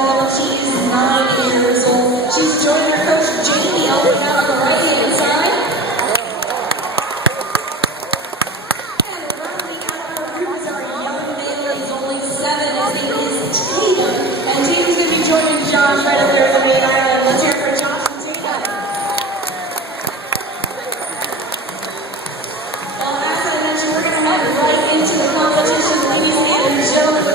model. She is 9 years old. She's joined her coach Jamie over down on the right-hand side. And rounding out our group is our young male. He's only 7. His name is Tatum. And Tatum's going to be joining Josh right up there in the main island. Let's hear it for Josh and Tatum. Well, as I mentioned, we're going to head right into the competition. Ladies and gentlemen,